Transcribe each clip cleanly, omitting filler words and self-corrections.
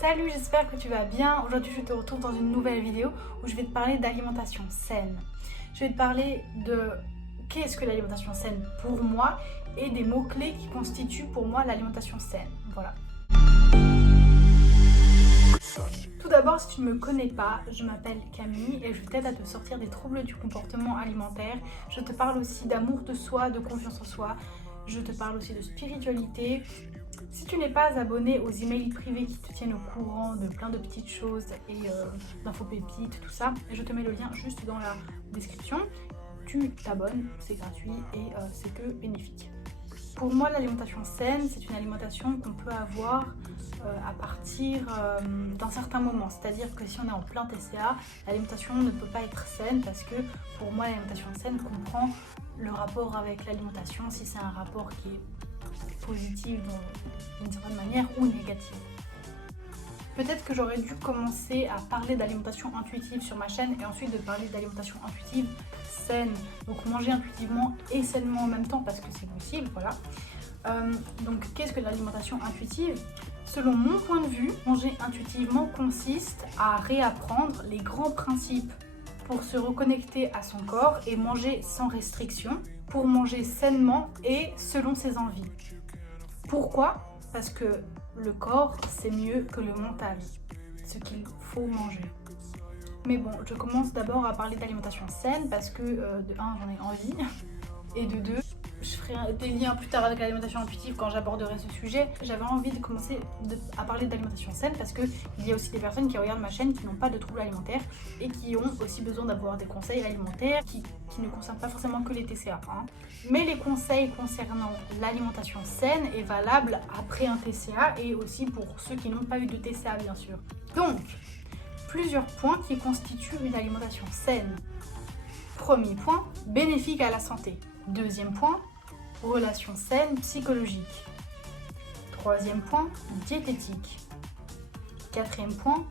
Salut, j'espère que tu vas bien. Aujourd'hui, je te retrouve dans une nouvelle vidéo où je vais te parler d'alimentation saine. Je vais te parler de qu'est-ce que l'alimentation saine pour moi et des mots-clés qui constituent pour moi l'alimentation saine. Voilà. Tout d'abord, si tu ne me connais pas, je m'appelle Camille et je t'aide à te sortir des troubles du comportement alimentaire. Je te parle aussi d'amour de soi, de confiance en soi. Je te parle aussi de spiritualité. Si tu n'es pas abonné aux emails privés qui te tiennent au courant de plein de petites choses et d'infos pépites, tout ça, je te mets le lien juste dans la description. Tu t'abonnes, c'est gratuit et c'est que bénéfique. Pour moi, l'alimentation saine, c'est une alimentation qu'on peut avoir à partir d'un certain moment. C'est-à-dire que si on est en plein TCA, l'alimentation ne peut pas être saine parce que pour moi, l'alimentation saine comprend le rapport avec l'alimentation, si c'est un rapport qui est positif d'une certaine manière ou négative. Peut-être que j'aurais dû commencer à parler d'alimentation intuitive sur ma chaîne et ensuite de parler d'alimentation intuitive saine. Donc manger intuitivement et sainement en même temps parce que c'est possible, voilà. Donc qu'est-ce que l'alimentation intuitive ? Selon mon point de vue, manger intuitivement consiste à réapprendre les grands principes pour se reconnecter à son corps et manger sans restriction, pour manger sainement et selon ses envies. Pourquoi ? Parce que le corps, c'est mieux que le mental, ce qu'il faut manger. Mais bon, je commence d'abord à parler d'alimentation saine parce que de un, j'en ai envie, et de deux, je ferai des liens plus tard avec l'alimentation intuitive quand j'aborderai ce sujet. J'avais envie de commencer à parler d'alimentation saine parce qu'il y a aussi des personnes qui regardent ma chaîne qui n'ont pas de troubles alimentaires et qui ont aussi besoin d'avoir des conseils alimentaires qui ne concernent pas forcément que les TCA. Mais les conseils concernant l'alimentation saine est valable après un TCA et aussi pour ceux qui n'ont pas eu de TCA bien sûr. Donc, plusieurs points qui constituent une alimentation saine. Premier point, bénéfique à la santé. Deuxième point, relations saines psychologiques. Troisième point, diététique. Quatrième point,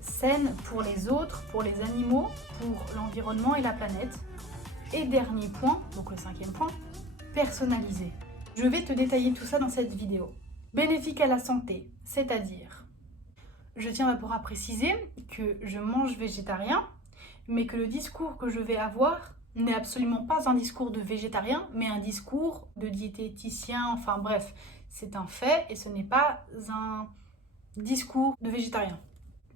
saine pour les autres, pour les animaux, pour l'environnement et la planète. Et dernier point, donc le cinquième point, personnalisé. Je vais te détailler tout ça dans cette vidéo. Bénéfique à la santé, c'est-à-dire, je tiens d'abord à préciser que je mange végétarien, mais que le discours que je vais avoir n'est absolument pas un discours de végétarien, mais un discours de diététicien, enfin bref, c'est un fait et ce n'est pas un discours de végétarien.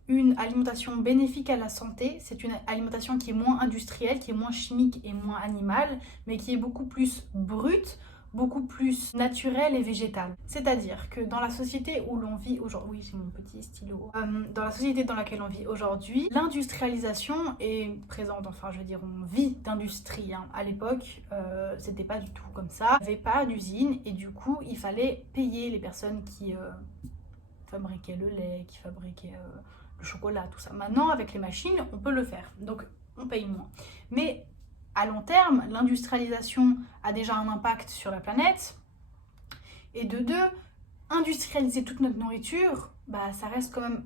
Une alimentation bénéfique à la santé, c'est une alimentation qui est moins industrielle, qui est moins chimique et moins animale, mais qui est beaucoup plus brute, beaucoup plus naturelle et végétale. C'est-à-dire que dans la société où l'on vit aujourd'hui, oui j'ai mon petit stylo, dans la société dans laquelle on vit aujourd'hui, l'industrialisation est présente, enfin je veux dire on vit d'industrie. À l'époque, c'était pas du tout comme ça, il n'y avait pas d'usine et du coup il fallait payer les personnes qui fabriquaient le lait, qui fabriquaient le chocolat, tout ça. Maintenant avec les machines, on peut le faire, donc on paye moins. Mais à long terme, l'industrialisation a déjà un impact sur la planète. Et de deux, industrialiser toute notre nourriture, ça reste quand même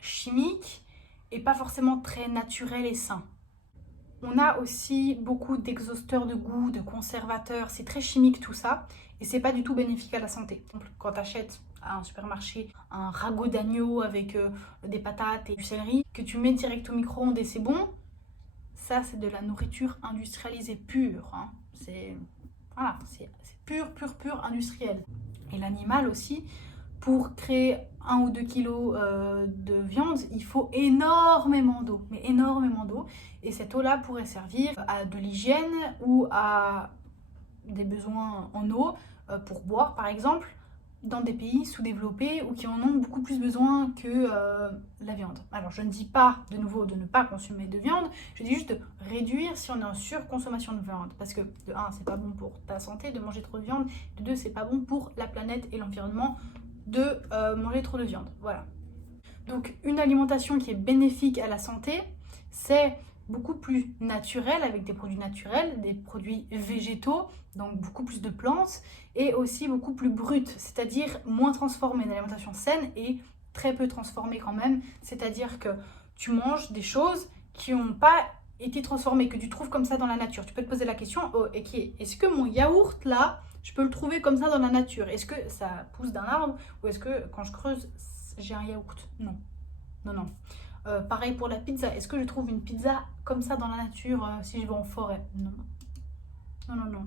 chimique et pas forcément très naturel et sain. On a aussi beaucoup d'exhausteurs de goût, de conservateurs, c'est très chimique tout ça et c'est pas du tout bénéfique à la santé. Quand tu achètes à un supermarché un ragoût d'agneau avec des patates et du céleri que tu mets direct au micro-ondes et c'est bon, ça c'est de la nourriture industrialisée pure, c'est pur industriel. Et l'animal aussi, pour créer 1 ou 2 kilos de viande, il faut énormément d'eau, mais énormément d'eau. Et cette eau-là pourrait servir à de l'hygiène ou à des besoins en eau pour boire par exemple, dans des pays sous-développés ou qui en ont beaucoup plus besoin que la viande. Alors je ne dis pas de nouveau de ne pas consommer de viande, je dis juste de réduire si on est en surconsommation de viande. Parce que de 1, c'est pas bon pour ta santé de manger trop de viande, de 2, c'est pas bon pour la planète et l'environnement de manger trop de viande. Voilà. Donc une alimentation qui est bénéfique à la santé, c'est beaucoup plus naturel, avec des produits naturels, des produits végétaux, donc beaucoup plus de plantes, et aussi beaucoup plus brut, c'est-à-dire moins transformé. Une alimentation saine et très peu transformée quand même, c'est-à-dire que tu manges des choses qui n'ont pas été transformées, que tu trouves comme ça dans la nature. Tu peux te poser la question, est-ce que mon yaourt là, je peux le trouver comme ça dans la nature? Est-ce que ça pousse d'un arbre ou est-ce que quand je creuse, j'ai un yaourt. Non, non, non. Pareil pour la pizza. Est-ce que je trouve une pizza comme ça dans la nature si je vais en forêt? Non. Non, non, non.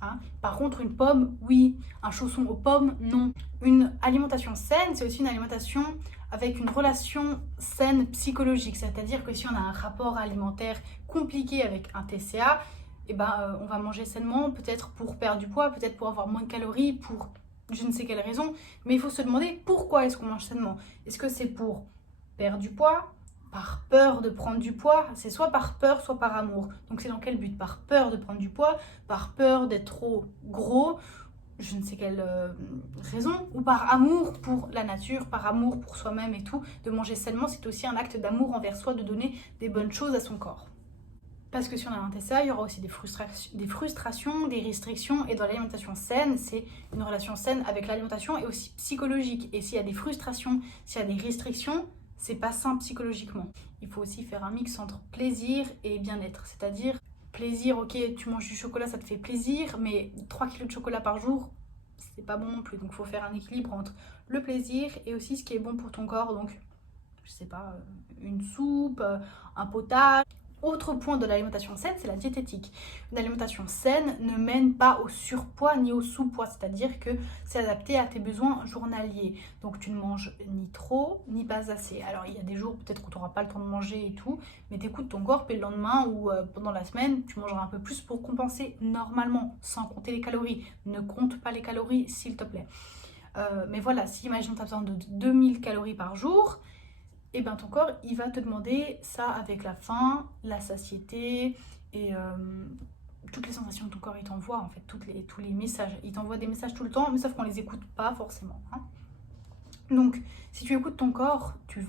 Hein. Par contre, une pomme, oui. Un chausson aux pommes, non. Une alimentation saine, c'est aussi une alimentation avec une relation saine psychologique. C'est-à-dire que si on a un rapport alimentaire compliqué avec un TCA, eh ben, on va manger sainement, peut-être pour perdre du poids, peut-être pour avoir moins de calories, pour je ne sais quelle raison. Mais il faut se demander pourquoi est-ce qu'on mange sainement. Est-ce que c'est pour perdre du poids? Par peur de prendre du poids? C'est soit par peur, soit par amour. Donc c'est dans quel but? Par peur de prendre du poids, par peur d'être trop gros, je ne sais quelle raison, ou par amour pour la nature, par amour pour soi-même et tout. De manger sainement, c'est aussi un acte d'amour envers soi, de donner des bonnes choses à son corps. Parce que si on a un TCA, il y aura aussi des frustrations, des restrictions. Et dans l'alimentation saine, c'est une relation saine avec l'alimentation et aussi psychologique. Et s'il y a des frustrations, s'il y a des restrictions, c'est pas sain psychologiquement. Il faut aussi faire un mix entre plaisir et bien-être. C'est-à-dire, plaisir, ok, tu manges du chocolat, ça te fait plaisir, mais 3 kilos de chocolat par jour, c'est pas bon non plus. Donc il faut faire un équilibre entre le plaisir et aussi ce qui est bon pour ton corps. Donc, je sais pas, une soupe, un potage. Autre point de l'alimentation saine, c'est la diététique. Une alimentation saine ne mène pas au surpoids ni au sous-poids, c'est-à-dire que c'est adapté à tes besoins journaliers. Donc tu ne manges ni trop, ni pas assez. Alors il y a des jours peut-être où tu n'auras pas le temps de manger et tout, mais t'écoutes ton corps, puis le lendemain ou pendant la semaine, tu mangeras un peu plus pour compenser normalement, sans compter les calories. Ne compte pas les calories, s'il te plaît. Mais voilà, si imaginons tu as besoin de 2000 calories par jour, et ben ton corps il va te demander ça avec la faim, la satiété et toutes les sensations que ton corps il t'envoie en fait, tous les messages. Il t'envoie des messages tout le temps, mais sauf qu'on les écoute pas forcément. Hein. Donc si tu écoutes ton corps, je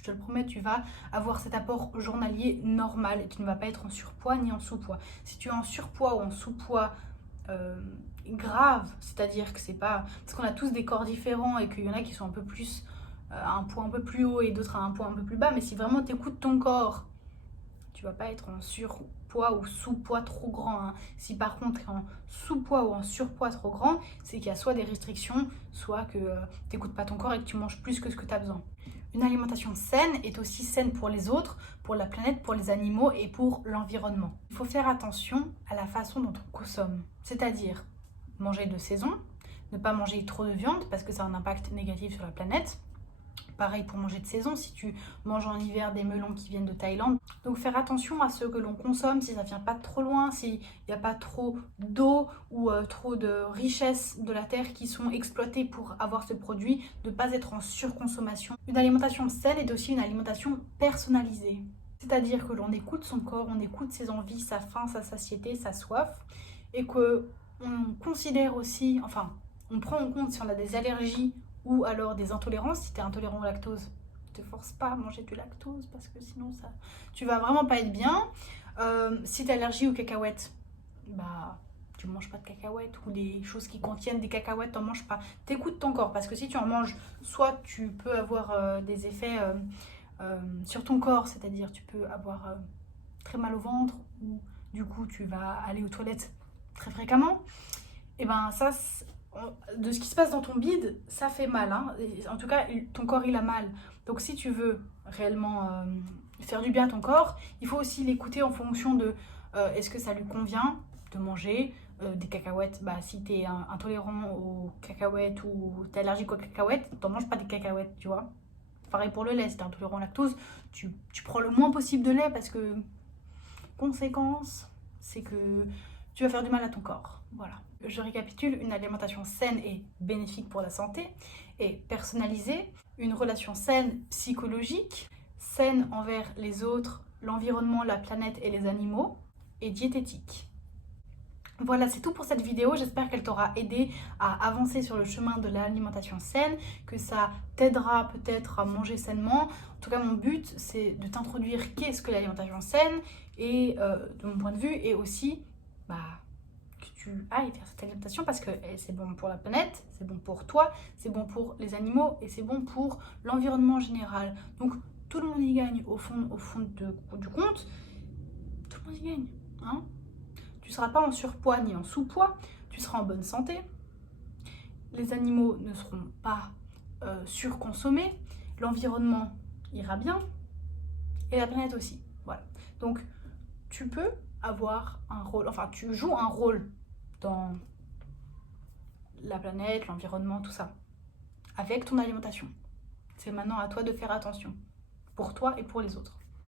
te le promets, tu vas avoir cet apport journalier normal et tu ne vas pas être en surpoids ni en sous-poids. Si tu es en surpoids ou en sous-poids grave, c'est-à-dire que c'est pas... Parce qu'on a tous des corps différents et qu'il y en a qui sont un peu plus... à un point un peu plus haut et d'autres à un point un peu plus bas, mais si vraiment tu écoutes ton corps, tu vas pas être en surpoids ou sous-poids trop grand. Hein. Si par contre tu es en sous-poids ou en surpoids trop grand, c'est qu'il y a soit des restrictions, soit que tu n'écoutes pas ton corps et que tu manges plus que ce que tu as besoin. Une alimentation saine est aussi saine pour les autres, pour la planète, pour les animaux et pour l'environnement. Il faut faire attention à la façon dont on consomme, c'est-à-dire manger de saison, ne pas manger trop de viande parce que ça a un impact négatif sur la planète. Pareil pour manger de saison, si tu manges en hiver des melons qui viennent de Thaïlande. Donc faire attention à ce que l'on consomme, si ça vient pas trop loin, s'il n'y a pas trop d'eau ou trop de richesses de la terre qui sont exploitées pour avoir ce produit, de ne pas être en surconsommation. Une alimentation saine est aussi une alimentation personnalisée. C'est-à-dire que l'on écoute son corps, on écoute ses envies, sa faim, sa satiété, sa soif, et que on considère aussi, enfin, on prend en compte si on a des allergies ou alors des intolérances. Si tu es intolérant au lactose, ne te force pas à manger du lactose parce que sinon ça, tu vas vraiment pas être bien. Si tu es allergique aux cacahuètes, bah tu manges pas de cacahuètes ou des choses qui contiennent des cacahuètes, t'en manges pas. T'écoutes ton corps parce que si tu en manges, soit tu peux avoir des effets sur ton corps, c'est-à-dire tu peux avoir très mal au ventre ou du coup tu vas aller aux toilettes très fréquemment. Et ben ça, de ce qui se passe dans ton bide, ça fait mal. Hein. En tout cas, ton corps il a mal. Donc si tu veux réellement faire du bien à ton corps, il faut aussi l'écouter en fonction de est-ce que ça lui convient de manger des cacahuètes. Bah, si tu es intolérant aux cacahuètes ou tu es allergique aux cacahuètes, t'en manges pas des cacahuètes, tu vois. Pareil pour le lait, si tu es intolérant au lactose, tu prends le moins possible de lait parce que, conséquence, c'est que tu vas faire du mal à ton corps. Voilà. Je récapitule, une alimentation saine et bénéfique pour la santé est personnalisée, une relation saine psychologique, saine envers les autres, l'environnement, la planète et les animaux, et diététique. Voilà, c'est tout pour cette vidéo. J'espère qu'elle t'aura aidé à avancer sur le chemin de l'alimentation saine, que ça t'aidera peut-être à manger sainement. En tout cas, mon but, c'est de t'introduire qu'est-ce que l'alimentation saine, et de mon point de vue, et aussi que tu ailles faire cette alimentation parce que c'est bon pour la planète, c'est bon pour toi, c'est bon pour les animaux et c'est bon pour l'environnement en général. Donc tout le monde y gagne au fond du compte, tout le monde y gagne. Hein, tu ne seras pas en surpoids ni en sous-poids, tu seras en bonne santé. Les animaux ne seront pas surconsommer, l'environnement ira bien et la planète aussi. Voilà. Donc tu peux avoir un rôle, enfin tu joues un rôle dans la planète, l'environnement, tout ça, avec ton alimentation. C'est maintenant à toi de faire attention, pour toi et pour les autres.